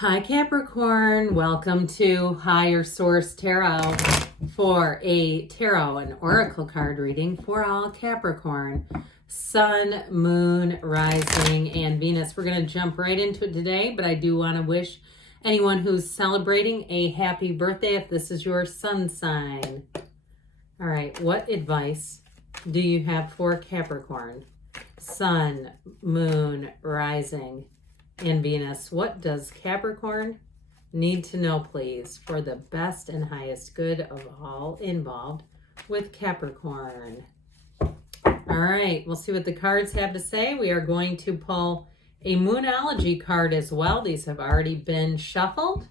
Hi Capricorn, welcome to Higher Source Tarot for a tarot and oracle card reading for all Capricorn, Sun, Moon, Rising, and Venus. We're going to jump right into it today, but I do want to wish anyone who's celebrating a happy birthday if this is your sun sign. All right, what advice do you have for Capricorn, Sun, Moon, Rising, and Venus? What does Capricorn need to know, please, for the best and highest good of all involved with Capricorn? All right, we'll see what the cards have to say. We are going to pull a Moonology card as well. These have already been shuffled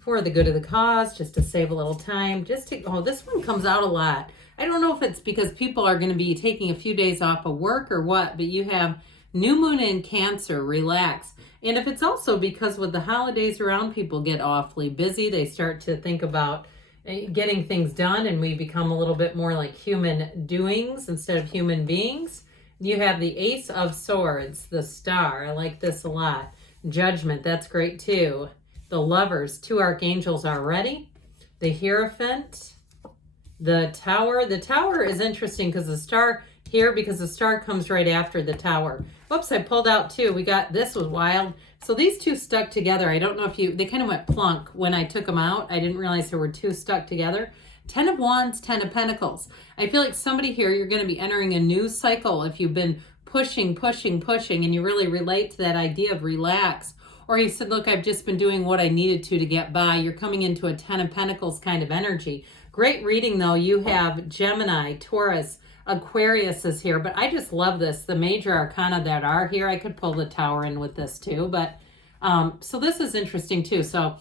for the good of the cause, just to save a little time. Oh, this one comes out a lot. I don't know if it's because people are going to be taking a few days off of work or what, but you have New Moon in Cancer, relax. And if it's also because with the holidays around, people get awfully busy. They start to think about getting things done, and we become a little bit more like human doings instead of human beings. You have the Ace of Swords, the Star. I like this a lot. Judgment, that's great too. The Lovers, two archangels are ready. The Hierophant, the Tower. The Tower is interesting because the Star here, because the Star comes right after the Tower. Whoops, I pulled out two. This was wild. So these two stuck together. I don't know if they kind of went plunk when I took them out. I didn't realize there were two stuck together. 10 of Wands, 10 of Pentacles. I feel like somebody here, you're going to be entering a new cycle if you've been pushing, and you really relate to that idea of relax. Or you said, look, I've just been doing what I needed to get by. You're coming into a 10 of Pentacles kind of energy. Great reading, though. You have Gemini, Taurus, Aquarius is here, but I just love this. The major arcana that are here, I could pull the Tower in with this too, but so this is interesting too. So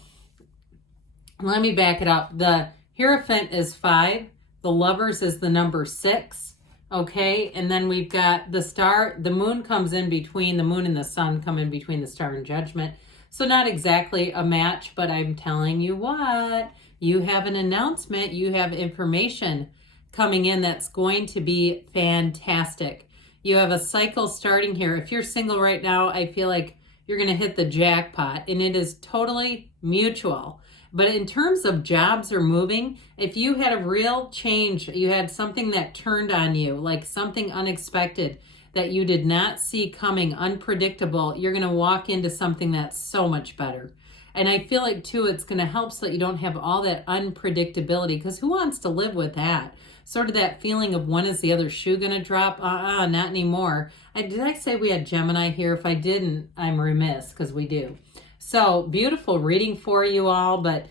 let me back it up. The Hierophant is 5. The Lovers is the number 6. Okay, and then we've got the Star. The Moon comes in between. The Moon and the Sun come in between the Star and Judgment. So not exactly a match, but I'm telling you what, you have an announcement. You have information coming in that's going to be fantastic. You have a cycle starting here. If you're single right now, I feel like you're going to hit the jackpot, and it is totally mutual. But in terms of jobs or moving, if you had a real change, you had something that turned on you, like something unexpected that you did not see coming, unpredictable, you're going to walk into something that's so much better. And I feel like, too, it's going to help so that you don't have all that unpredictability, because who wants to live with that? Sort of that feeling of, when is the other shoe going to drop? Not anymore. Did I say we had Gemini here? If I didn't, I'm remiss, because we do. So beautiful reading for you all. But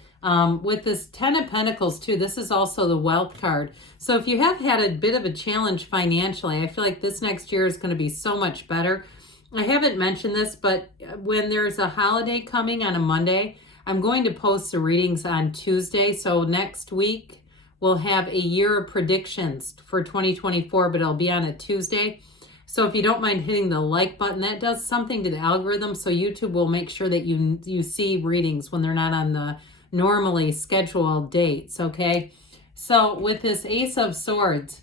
with this 10 of Pentacles, too, this is also the Wealth card. So if you have had a bit of a challenge financially, I feel like this next year is going to be so much better. I haven't mentioned this, but when there's a holiday coming on a Monday, I'm going to post the readings on Tuesday. So next week, we'll have a year of predictions for 2024, but it'll be on a Tuesday. So if you don't mind hitting the like button, that does something to the algorithm. So YouTube will make sure that you see readings when they're not on the normally scheduled dates, okay? So with this Ace of Swords,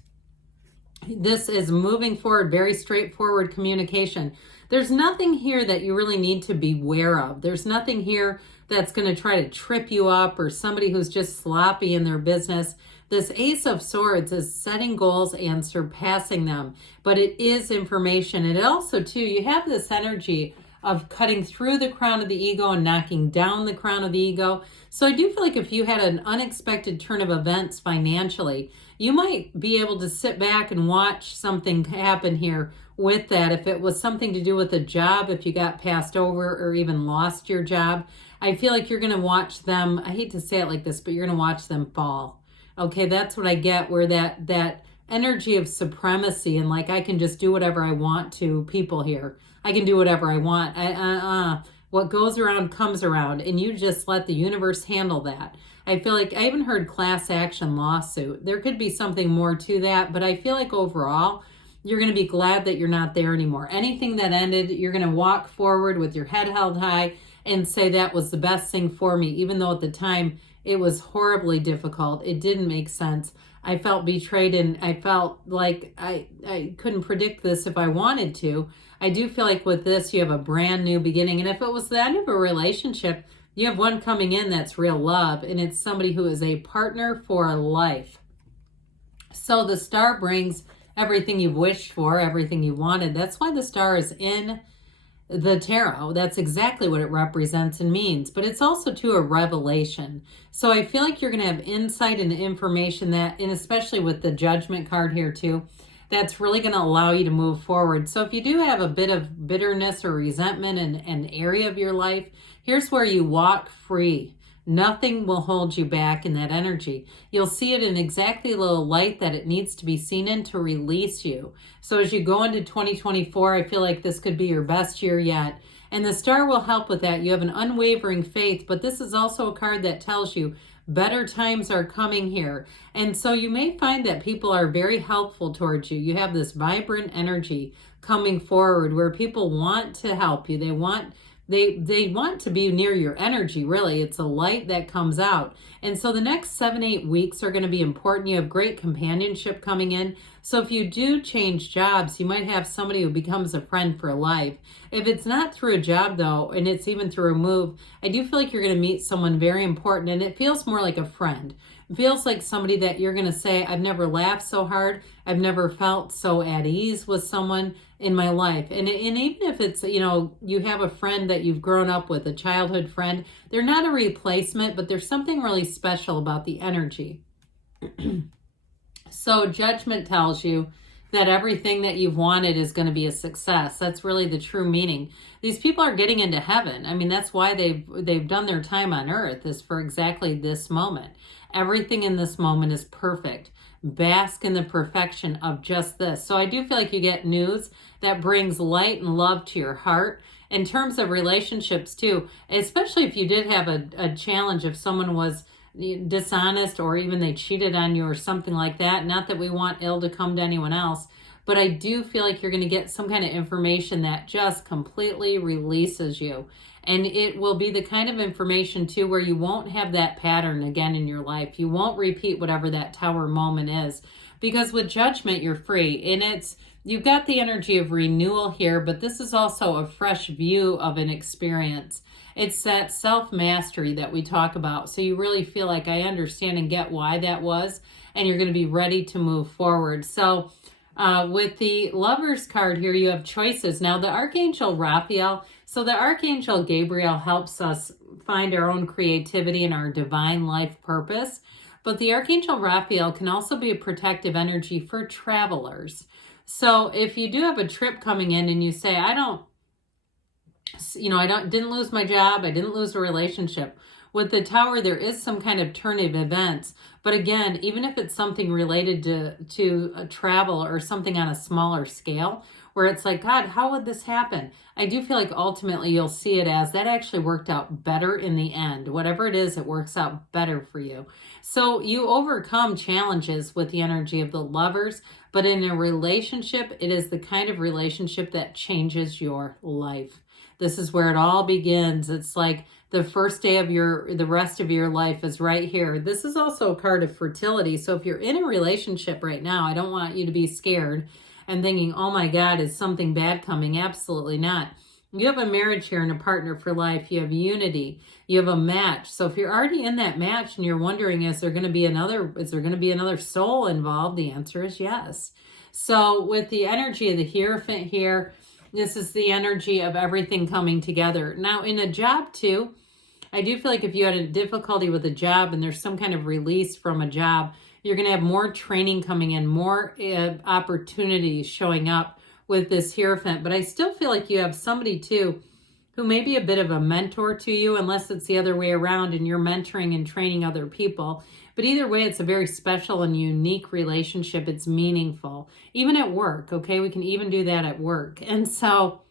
this is moving forward, very straightforward communication. There's nothing here that you really need to be aware of. There's nothing here that's going to try to trip you up, or somebody who's just sloppy in their business. This Ace of Swords is setting goals and surpassing them, but it is information. And it also, too, you have this energy of cutting through the crown of the ego and knocking down the crown of the ego. So I do feel like if you had an unexpected turn of events financially, you might be able to sit back and watch something happen here with that. If it was something to do with a job, if you got passed over or even lost your job, I feel like you're going to watch them. I hate to say it like this, but you're going to watch them fall. Okay, that's what I get, where that energy of supremacy and like, I can just do whatever I want to people here. I can do whatever I want. What goes around comes around, and you just let the universe handle that. I feel like I even heard class action lawsuit. There could be something more to that, but I feel like overall, you're going to be glad that you're not there anymore. Anything that ended, you're going to walk forward with your head held high and say that was the best thing for me, even though at the time it was horribly difficult. It didn't make sense. I felt betrayed, and I felt like I couldn't predict this if I wanted to. I do feel like with this, you have a brand new beginning. And if it was the end of a relationship, you have one coming in that's real love, and it's somebody who is a partner for life. So the star brings everything you've wished for, everything you wanted. That's why the star is in the tarot. That's exactly what it represents and means. But it's also too a revelation. So I feel like you're going to have insight and information that, and especially with the Judgment card here too, that's really going to allow you to move forward. So if you do have a bit of bitterness or resentment in an area of your life, here's where you walk free. Nothing will hold you back in that energy. You'll see it in exactly the light that it needs to be seen in to release you. So as you go into 2024, I feel like this could be your best year yet. And the star will help with that. You have an unwavering faith, but this is also a card that tells you better times are coming here. And so you may find that people are very helpful towards you. You have this vibrant energy coming forward where people want to help you. They want to be near your energy, really. It's a light that comes out. And so the next 7-8 weeks are going to be important. You have great companionship coming in. So if you do change jobs, you might have somebody who becomes a friend for life. If it's not through a job, though, and it's even through a move, I do feel like you're going to meet someone very important, and it feels more like a friend. It feels like somebody that you're going to say, I've never laughed so hard. I've never felt so at ease with someone in my life. And even if it's, you have a friend that you've grown up with, a childhood friend, they're not a replacement, but there's something really special about the energy. So Judgment tells you that everything that you've wanted is going to be a success. That's really the true meaning. These people are getting into heaven. I mean, that's why they've done their time on earth, is for exactly this moment. Everything in this moment is perfect. Bask in the perfection of just this. So I do feel like you get news that brings light and love to your heart. In terms of relationships too, especially if you did have a challenge, if someone was dishonest or even they cheated on you or something like that. Not that we want ill to come to anyone else, but I do feel like you're going to get some kind of information that just completely releases you. And it will be the kind of information too where you won't have that pattern again in your life. You won't repeat whatever that tower moment is, because with Judgment, you're free. And you've got the energy of renewal here, but this is also a fresh view of an experience. It's that self-mastery that we talk about. So you really feel like I understand and get why that was, and you're going to be ready to move forward. So with the Lovers card here, you have choices. Now the Archangel Raphael, so the Archangel Gabriel helps us find our own creativity and our divine life purpose. But the Archangel Raphael can also be a protective energy for travelers. So if you do have a trip coming in and you say, I didn't lose my job, I didn't lose a relationship. With the Tower, there is some kind of turn of events. But again, even if it's something related to a travel or something on a smaller scale, where it's like, God, how would this happen? I do feel like ultimately you'll see it as that actually worked out better in the end. Whatever it is, it works out better for you. So you overcome challenges with the energy of the Lovers, but in a relationship, it is the kind of relationship that changes your life. This is where it all begins. It's like the first day of the rest of your life is right here. This is also a card of fertility. So if you're in a relationship right now, I don't want you to be scared and thinking, oh my God, is something bad coming? Absolutely not. You have a marriage here and a partner for life. You have unity. You have a match. So if you're already in that match and you're wondering, is there going to be another soul involved? The answer is yes. So with the energy of the Hierophant here, this is the energy of everything coming together. Now in a job too, I do feel like if you had a difficulty with a job and there's some kind of release from a job, you're going to have more training coming in, more opportunities showing up with this Hierophant. But I still feel like you have somebody too who may be a bit of a mentor to you, unless it's the other way around and you're mentoring and training other people. But either way, it's a very special and unique relationship. It's meaningful. Even at work, okay? We can even do that at work. And so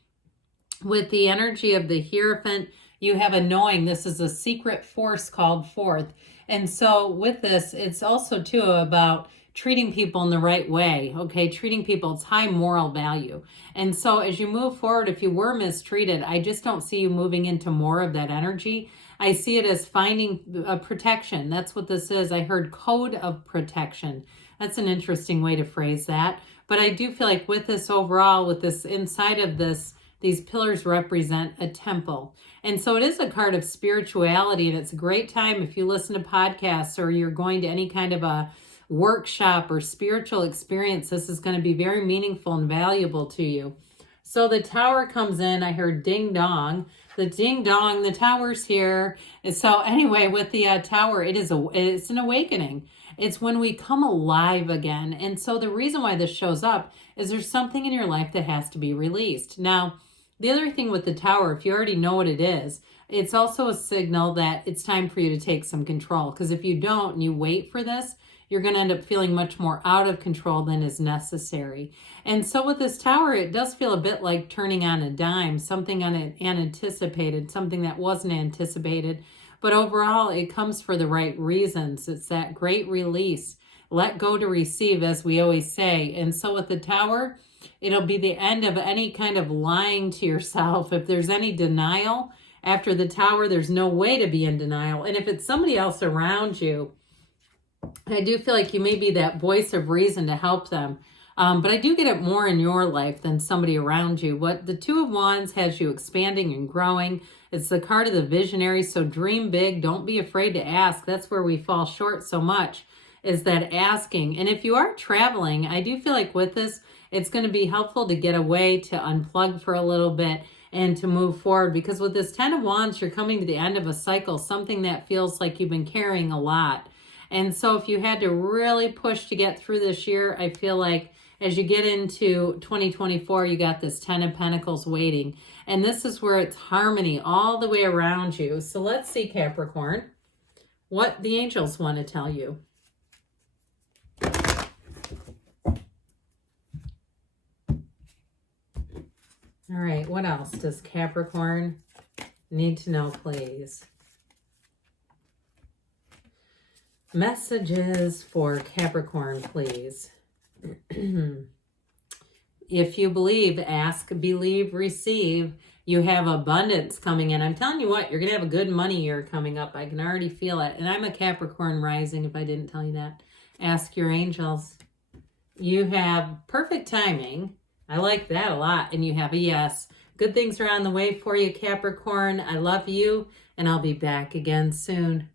with the energy of the Hierophant, you have a knowing. This is a secret force called forth. And so with this, it's also too about treating people in the right way, okay? Treating people, it's high moral value. And so as you move forward, if you were mistreated, I just don't see you moving into more of that energy. I see it as finding a protection. That's what this is. I heard code of protection. That's an interesting way to phrase that. But I do feel like with this overall, with this inside of this, these pillars represent a temple. And so it is a card of spirituality, and it's a great time if you listen to podcasts or you're going to any kind of a workshop or spiritual experience. This is going to be very meaningful and valuable to you. So the tower comes in. I heard ding dong. The ding dong, the tower's here. And so anyway, with the tower, it's an awakening. It's when we come alive again. And so the reason why this shows up is there's something in your life that has to be released. Now, the other thing with the tower, if you already know what it is, it's also a signal that it's time for you to take some control. Because if you don't and you wait for this, you're going to end up feeling much more out of control than is necessary. And so with this tower, it does feel a bit like turning on a dime, something unanticipated, something that wasn't anticipated. But overall, it comes for the right reasons. It's that great release. Let go to receive, as we always say. And so with the tower, it'll be the end of any kind of lying to yourself. If there's any denial after the tower, there's no way to be in denial. And if it's somebody else around you, I do feel like you may be that voice of reason to help them. But I do get it more in your life than somebody around you. What the Two of Wands has you expanding and growing. It's the card of the visionary. So dream big. Don't be afraid to ask. That's where we fall short so much, is that asking. And if you are traveling, I do feel like with this, it's going to be helpful to get away, to unplug for a little bit and to move forward. Because with this 10 of Wands, you're coming to the end of a cycle, something that feels like you've been carrying a lot. And so if you had to really push to get through this year, I feel like as you get into 2024, you got this 10 of Pentacles waiting. And this is where it's harmony all the way around you. So let's see, Capricorn, what the angels want to tell you. All right, what else does Capricorn need to know, please? Messages for Capricorn, please. If you believe, ask, believe, receive. You have abundance coming in. I'm telling you what, you're going to have a good money year coming up. I can already feel it. And I'm a Capricorn rising, if I didn't tell you that. Ask your angels. You have perfect timing. I like that a lot. And you have a yes. Good things are on the way for you, Capricorn. I love you, and I'll be back again soon.